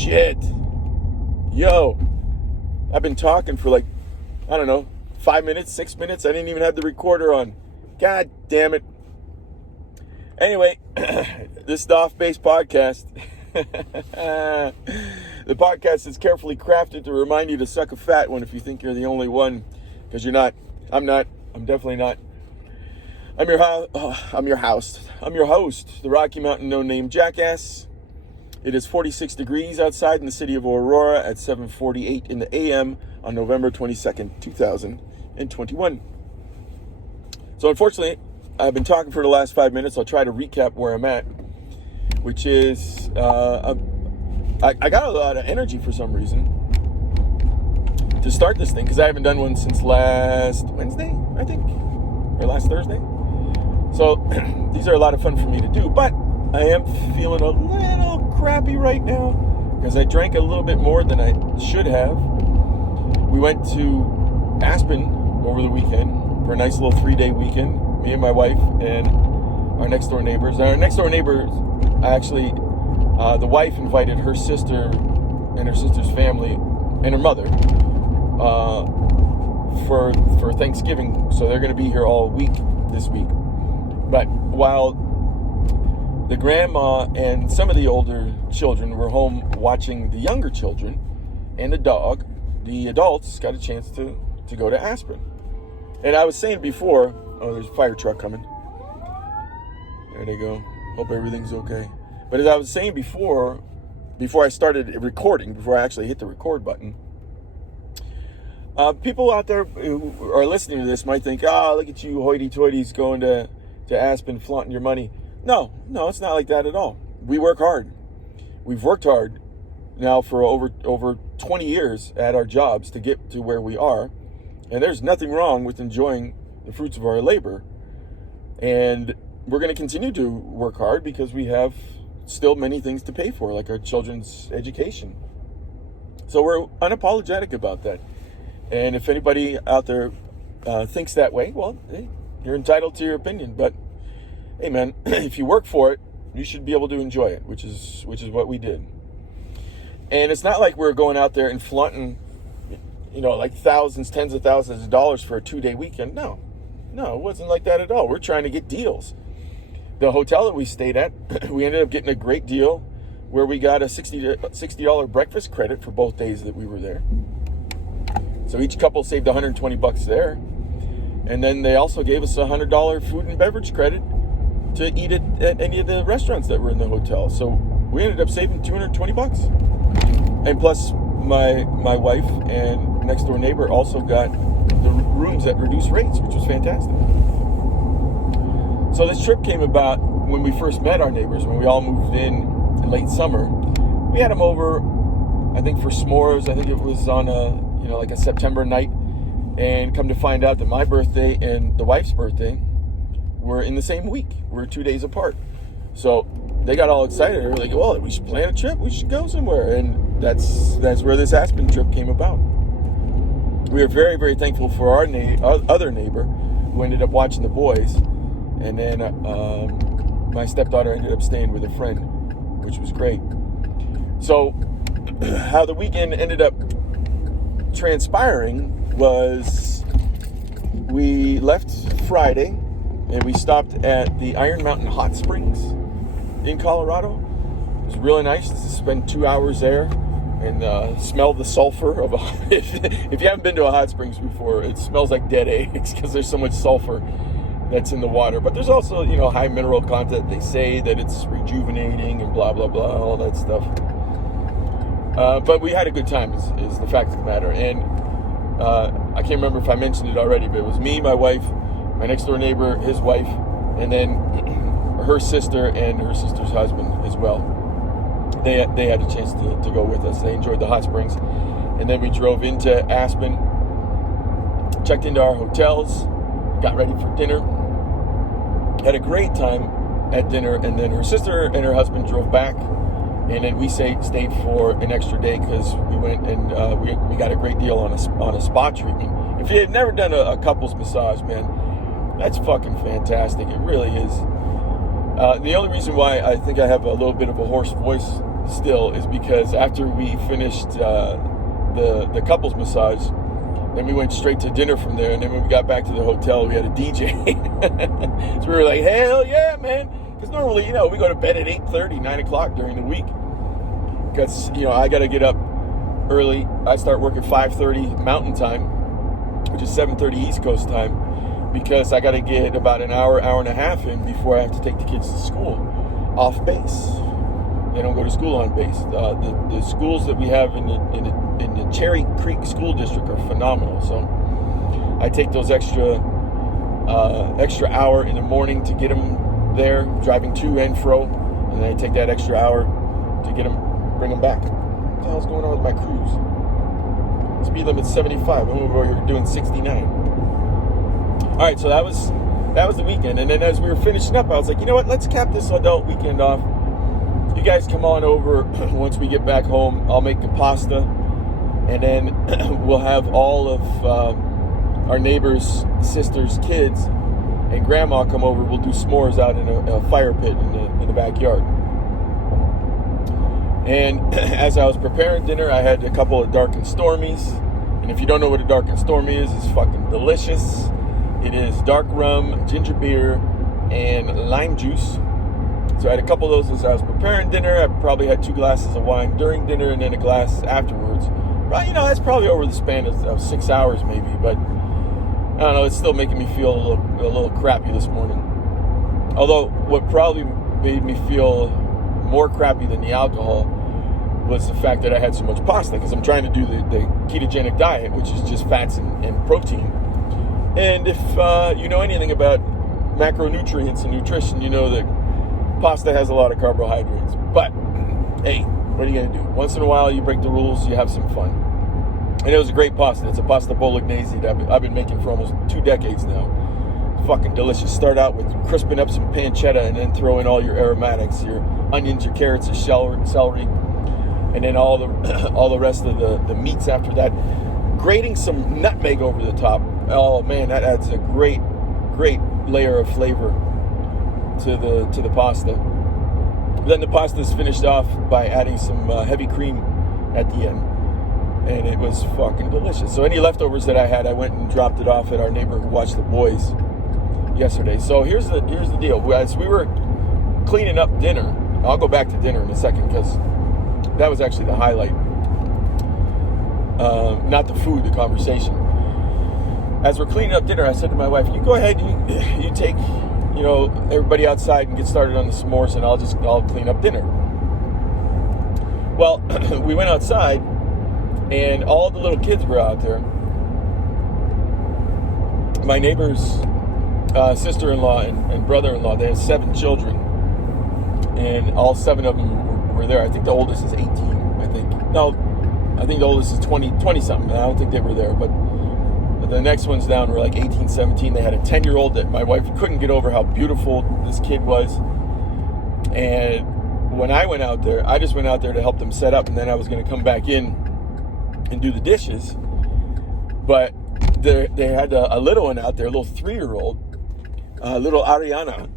Shit. Yo, I've been talking for like, I don't know, 5 minutes, 6 minutes. I didn't even have the recorder on. God damn it. Anyway, this is the Off Base Podcast. The podcast is carefully crafted to remind you to suck a fat one if you think you're the only one. Because you're not. I'm not. I'm definitely not. I'm your host, the Rocky Mountain no-name Jackass. It is 46 degrees outside in the city of Aurora at 7:48 in the a.m. on November 22nd, 2021. So unfortunately, I've been talking for the last 5 minutes. I'll try to recap where I'm at, which is I got a lot of energy for some reason to start this thing because I haven't done one since last Wednesday, I think, or last Thursday. So these are a lot of fun for me to do, but I am feeling a little crappy right now because I drank a little bit more than I should have. We went to Aspen over the weekend for a nice little 3-day weekend. Me and my wife and our next door neighbors. And our next door neighbors, actually, the wife invited her sister and her sister's family and her mother for Thanksgiving. So they're going to be here all week this week. But while the grandma and some of the older children were home watching the younger children and the dog, the adults got a chance to go to Aspen. And I was saying before, oh, there's a fire truck coming. There they go. Hope everything's okay. But as I was saying before I started recording, before I actually hit the record button, people out there who are listening to this might think, look at you hoity-toities going to Aspen flaunting your money. No, it's not like that at all. We work hard. We've worked hard now for over 20 years at our jobs to get to where we are. And there's nothing wrong with enjoying the fruits of our labor. And we're going to continue to work hard because we have still many things to pay for, like our children's education. So we're unapologetic about that. And if anybody out there thinks that way, well, hey, you're entitled to your opinion. But hey, man, if you work for it, you should be able to enjoy it, which is what we did. And it's not like we're going out there and flaunting, like thousands, tens of thousands of dollars for a 2-day weekend. No, it wasn't like that at all. We're trying to get deals. The hotel that we stayed at, we ended up getting a great deal where we got a $60 breakfast credit for both days that we were there. So each couple saved $120 there. And then they also gave us a $100 food and beverage credit to eat at any of the restaurants that were in the hotel. So we ended up saving $220. And plus, my wife and next door neighbor also got the rooms at reduced rates, which was fantastic. So this trip came about when we first met our neighbors, when we all moved in late summer. We had them over, I think, for s'mores. I think it was on a September night. And come to find out that my birthday and the wife's birthday were in the same week. We're 2 days apart. So they got all excited. They were like, well, we should plan a trip. We should go somewhere. And that's where this Aspen trip came about. We are very, very thankful for our other neighbor who ended up watching the boys. And then my stepdaughter ended up staying with a friend, which was great. So how the weekend ended up transpiring was we left Friday and we stopped at the Iron Mountain Hot Springs in Colorado. It was really nice to spend 2 hours there and smell the sulfur of if you haven't been to a hot springs before, it smells like dead eggs because there's so much sulfur that's in the water. But there's also, high mineral content. They say that it's rejuvenating and blah, blah, blah, all that stuff. But we had a good time is the fact of the matter. And I can't remember if I mentioned it already, but it was me, my wife, my next door neighbor, his wife, and then her sister and her sister's husband as well. They had a chance to go with us. They enjoyed the hot springs. And then we drove into Aspen, checked into our hotels, got ready for dinner, had a great time at dinner, and then her sister and her husband drove back. And then we stayed for an extra day because we went and we got a great deal on a spa treatment. If you had never done a couples massage, man, that's fucking fantastic. It really is. The only reason why I think I have a little bit of a hoarse voice still is because after we finished the couples massage, then we went straight to dinner from there. And then when we got back to the hotel, we had a DJ. So we were like, hell yeah, man. Because normally, we go to bed at 8:30, 9 o'clock during the week. Because, I got to get up early. I start work at 5:30 Mountain Time, which is 7:30 East Coast time, because I got to get about an hour and a half in before I have to take the kids to school off base. They don't go to school on base. The schools that we have in the Cherry Creek School District are phenomenal. So I take those extra hour in the morning to get them there, driving to and fro, and then I take that extra hour to bring them back. What the hell's going on with my cruise? Speed limit's 75. I'm over here doing 69. All right, so that was the weekend, and then as we were finishing up, I was like, you know what? Let's cap this adult weekend off. You guys come on over once we get back home. I'll make the pasta, and then we'll have all of our neighbors' sisters' kids and grandma come over. We'll do s'mores out in a fire pit in the backyard. And as I was preparing dinner, I had a couple of dark and stormies. And if you don't know what a dark and stormy is, it's fucking delicious. It is dark rum, ginger beer, and lime juice. So I had a couple of those as I was preparing dinner. I probably had 2 glasses of wine during dinner and then a glass afterwards. But, that's probably over the span of 6 hours maybe. But, I don't know, it's still making me feel a little crappy this morning. Although, what probably made me feel more crappy than the alcohol was the fact that I had so much pasta, because I'm trying to do the ketogenic diet, which is just fats and protein. And if you know anything about macronutrients and nutrition, you know that pasta has a lot of carbohydrates. But, hey, what are you going to do? Once in a while, you break the rules, you have some fun. And it was a great pasta. It's a pasta bolognese that I've been making for almost 2 decades now. Fucking delicious. Start out with crisping up some pancetta and then throw in all your aromatics, your onions, your carrots, your celery, and then all the rest of the meats after that. Grating some nutmeg over the top. Oh man, that adds a great layer of flavor to the pasta. Then the pasta is finished off by adding some heavy cream at the end, and it was fucking delicious. So any leftovers that I had, I went and dropped it off at our neighbor who watched the boys yesterday. So here's the deal. As we were cleaning up dinner, I'll go back to dinner in a second because that was actually the highlight. Not the food, the conversation. As we're cleaning up dinner, I said to my wife, you go ahead, you take, everybody outside and get started on the s'mores, and I'll clean up dinner. Well, we went outside, and all the little kids were out there. My neighbor's sister-in-law and brother-in-law, they have 7 children, and all 7 of them were there. I think the oldest is 18, I think the oldest is 20-something. I don't think they were there, but the next ones down were like 18, 17. They had a 10-year-old that my wife couldn't get over how beautiful this kid was. And when I went out there, I just went out there to help them set up, and then I was going to come back in and do the dishes. But they had a little one out there, a little 3-year-old, little Ariana.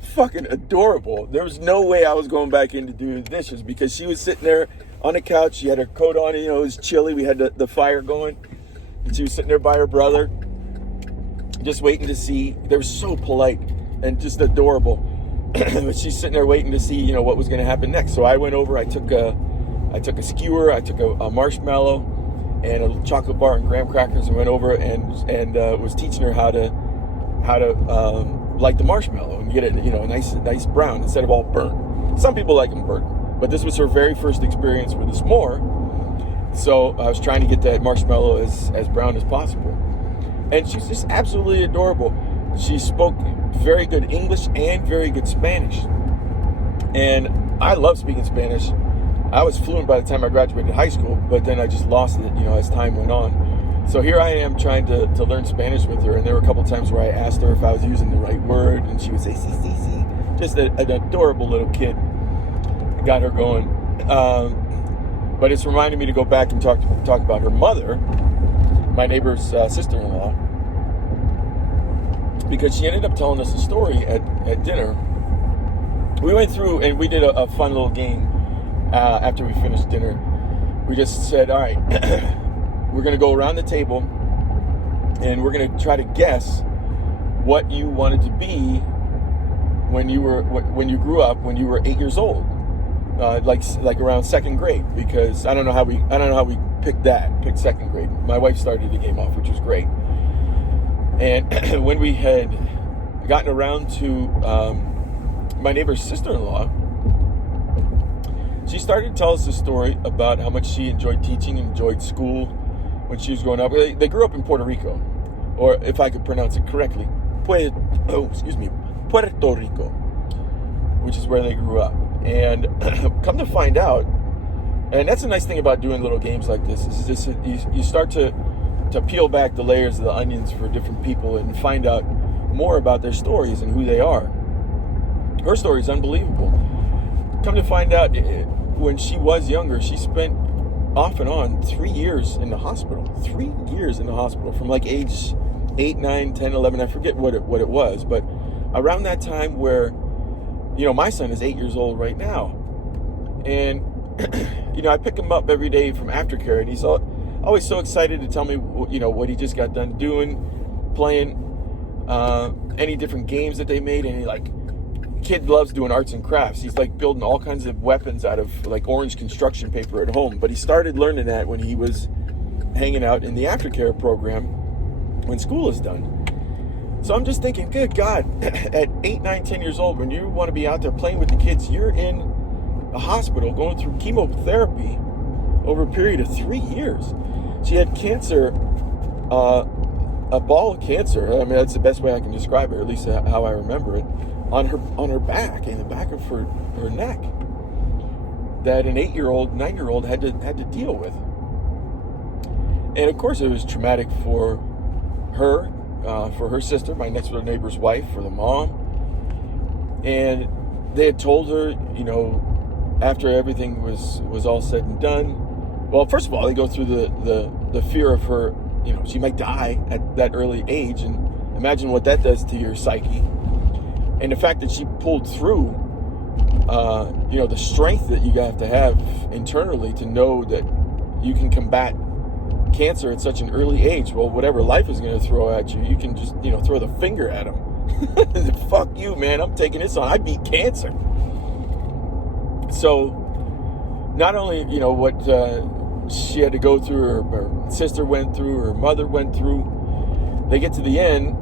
Fucking adorable. There was no way I was going back in to do the dishes because she was sitting there on the couch. She had her coat on, it was chilly. We had the fire going. And she was sitting there by her brother, just waiting to see. They were so polite and just adorable. But she's sitting there waiting to see, what was going to happen next. So I went over. I took a skewer. I took a marshmallow and a chocolate bar and graham crackers, and went over and was teaching her how to light the marshmallow and get it, a nice brown instead of all burnt. Some people like them burnt, but this was her very first experience with a s'more. So I was trying to get that marshmallow as brown as possible. And she's just absolutely adorable. She spoke very good English and very good Spanish. And I love speaking Spanish. I was fluent by the time I graduated high school, but then I just lost it, as time went on. So here I am trying to learn Spanish with her. And there were a couple times where I asked her if I was using the right word, and she would say, si, si, si. Just an adorable little kid. Got her going. But it's reminded me to go back and talk about her mother, my neighbor's sister-in-law, because she ended up telling us a story at dinner. We went through and we did a fun little game after we finished dinner, we just said, all right, we're going to go around the table and we're going to try to guess what you wanted to be when you grew up, when you were 8 years old, like around second grade. Because I don't know how we picked second grade. My wife started the game off, which was great. And when we had gotten around to my neighbor's sister-in-law, she started to tell us a story about how much she enjoyed teaching and enjoyed school when she was growing up. They grew up in Puerto Rico, or if I could pronounce it correctly, Puerto Rico, which is where they grew up. And come to find out, and that's the nice thing about doing little games like this, is just you start to peel back the layers of the onions for different people and find out more about their stories and who they are. Her story is unbelievable. Come to find out, when she was younger, she spent off and on 3 years in the hospital. 3 years in the hospital, from like age 8, 9, 10, 11, I forget what it was, but around that time where, my son is 8 years old right now. And, I pick him up every day from aftercare, and he's always so excited to tell me, what he just got done doing, playing any different games that they made. And kid loves doing arts and crafts. He's like building all kinds of weapons out of like orange construction paper at home. But he started learning that when he was hanging out in the aftercare program when school is done. So I'm just thinking, good God, at 8, 9, 10 years old, when you want to be out there playing with the kids, you're in a hospital going through chemotherapy over a period of 3 years. She had cancer, a ball of cancer. I mean, that's the best way I can describe it, or at least how I remember it, on her back, in the back of her neck, that an 8-year-old, 9-year-old had to deal with. And of course, it was traumatic for her sister, my next door neighbor's wife, for the mom. And they had told her, after everything was all said and done, well, first of all, they go through the fear of her, she might die at that early age, and imagine what that does to your psyche. And the fact that she pulled through, the strength that you have to have internally to know that you can combat cancer at such an early age. Well, whatever life is going to throw at you, you can just, throw the finger at them. Fuck you, man. I'm taking this on. I beat cancer. So not only, what she had to go through, her sister went through, her mother went through, they get to the end.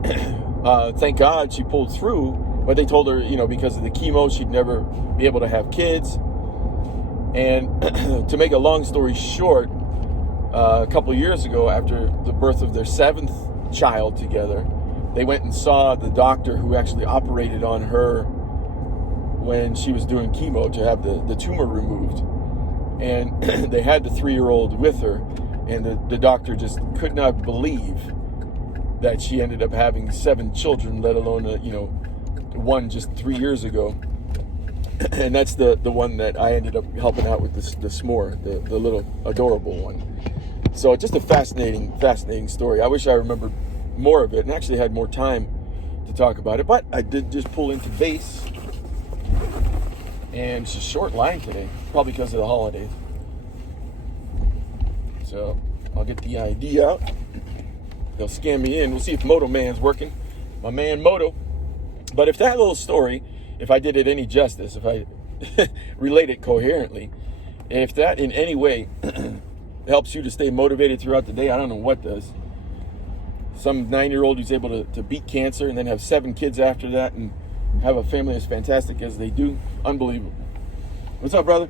Thank God she pulled through. But they told her, because of the chemo, she'd never be able to have kids. And to make a long story short, a couple of years ago, after the birth of their 7th child together, they went and saw the doctor who actually operated on her when she was doing chemo to have the tumor removed. And they had the 3-year-old with her, and the doctor just could not believe that she ended up having 7 children, let alone, one just 3 years ago. And that's the one that I ended up helping out with the s'more, the little adorable one. So just a fascinating story. I wish I remembered more of it and actually had more time to talk about it, but I did just pull into base, and it's a short line today, probably because of the holidays. So I'll get the ID out. They'll scan me in. We'll see if Moto Man's working. My man Moto. But if that little story, if I did it any justice, if I relate it coherently, if that in any way helps you to stay motivated throughout the day, I don't know what does. Some 9-year-old who's able to beat cancer and then have 7 kids after that and have a family as fantastic as they do. Unbelievable. What's up, brother?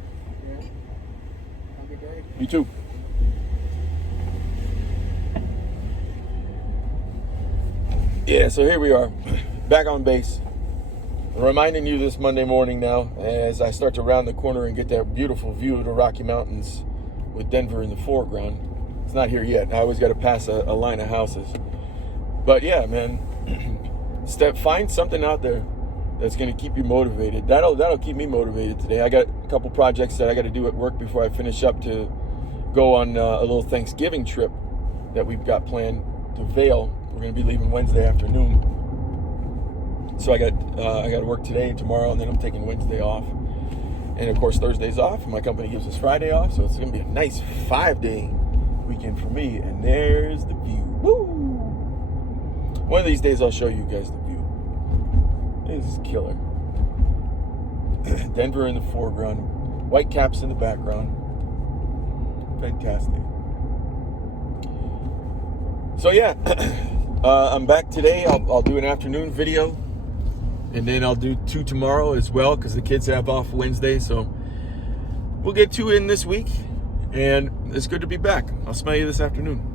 Yeah. Have a good day. You too. Yeah, so here we are, back on base. Reminding you this Monday morning now as I start to round the corner and get that beautiful view of the Rocky Mountains with Denver in the foreground. It's not here yet. I always got to pass a line of houses. But yeah, man, find something out there that's going to keep you motivated. That'll keep me motivated today. I got a couple projects that I got to do at work before I finish up to go on a little Thanksgiving trip that we've got planned to Vail. We're going to be leaving Wednesday afternoon. So I got to work today and tomorrow, and then I'm taking Wednesday off. And of course, Thursday's off. My company gives us Friday off, so it's going to be a nice 5-day weekend for me. And there's the view. Woo! One of these days, I'll show you guys the view. This is killer. Denver in the foreground, Whitecaps in the background. Fantastic. So yeah, I'm back today. I'll do an afternoon video, and then I'll do 2 tomorrow as well because the kids have off Wednesday. So we'll get 2 in this week, and it's good to be back. I'll smell you this afternoon.